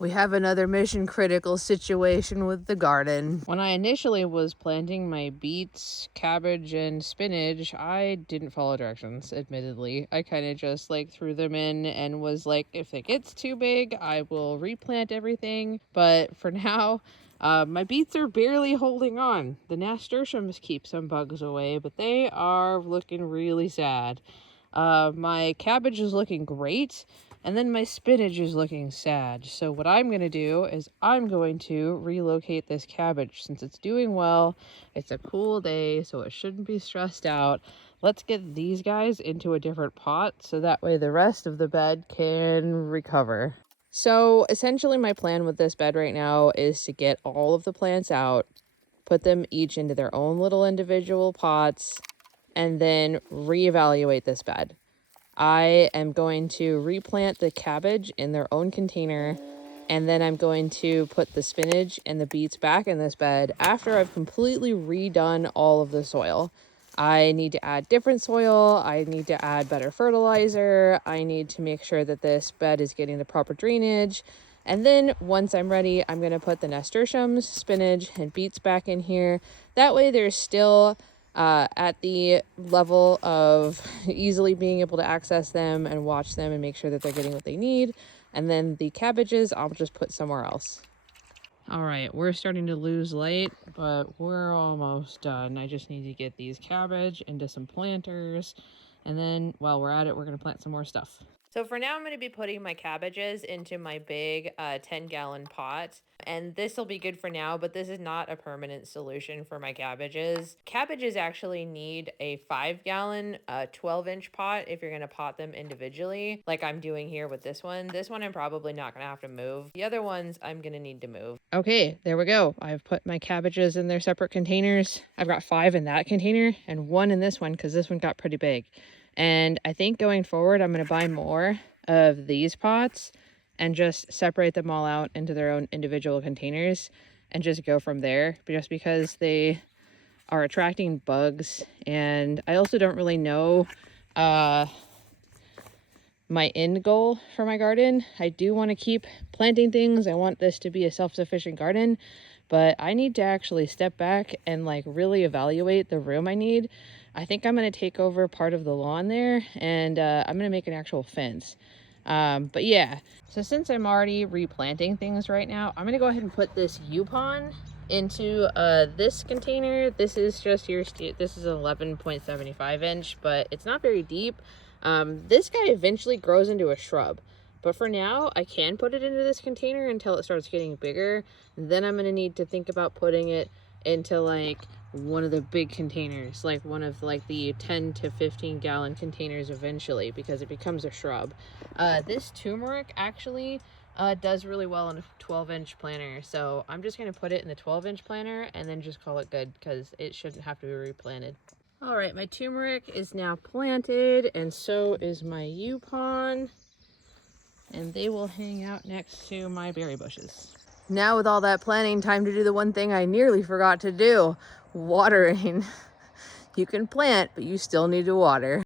We have another mission critical situation with the garden. When I initially was planting my beets, cabbage, and spinach, I didn't follow directions, admittedly. I kind of just like threw them in and was like, if it gets too big, I will replant everything. But for now, my beets are barely holding on. The nasturtiums keep some bugs away, but they are looking really sad. My cabbage is looking great, and then my spinach is looking sad. So what I'm going to do is I'm going to relocate this cabbage. Since it's doing well, it's a cool day, so it shouldn't be stressed out. Let's get these guys into a different pot so that way the rest of the bed can recover. So essentially my plan with this bed right now is to get all of the plants out, put them each into their own little individual pots, and then reevaluate this bed. I am going to replant the cabbage in their own container, and then I'm going to put the spinach and the beets back in this bed after I've completely redone all of the soil. I need to add different soil, I need to add better fertilizer, I need to make sure that this bed is getting the proper drainage. And then once I'm ready, I'm going to put the nasturtiums, spinach, and beets back in here. That way there's still at the level of easily being able to access them and watch them and make sure that they're getting what they need. And then the cabbages, I'll just put somewhere else. All right, we're starting to lose light, but we're almost done. I just need to get these cabbage into some planters. And then while we're at it, we're going to plant some more stuff. So for now, I'm going to be putting my cabbages into my big 10-gallon pot. And this will be good for now, but this is not a permanent solution for my cabbages. Cabbages actually need a 5-gallon 12-inch pot if you're going to pot them individually, like I'm doing here with this one. This one I'm probably not going to have to move. The other ones I'm going to need to move. Okay, there we go. I've put my cabbages in their separate containers. I've got 5 in that container and 1 in this one because this one got pretty big. And I think going forward, I'm going to buy more of these pots and just separate them all out into their own individual containers and just go from there, just because they are attracting bugs. And I also don't really know my end goal for my garden. I do want to keep planting things. I want this to be a self-sufficient garden, but I need to actually step back and like really evaluate the room I need. I think I'm going to take over part of the lawn there, and I'm going to make an actual fence. But yeah, so since I'm already replanting things right now, I'm going to go ahead and put this U-pon into this container. This is just your, this is an 11.75 inch, but it's not very deep. This guy eventually grows into a shrub. But for now, I can put it into this container until it starts getting bigger. Then I'm going to need to think about putting it into like one of the big containers, like one of like the 10 to 15 gallon containers eventually, because it becomes a shrub. This turmeric actually does really well in a 12-inch planter. So I'm just going to put it in the 12-inch planter and then just call it good because it shouldn't have to be replanted. All right, my turmeric is now planted, and so is my U-pon, and they will hang out next to my berry bushes. Now with all that planning, time to do the one thing I nearly forgot to do, watering. You can plant, but you still need to water.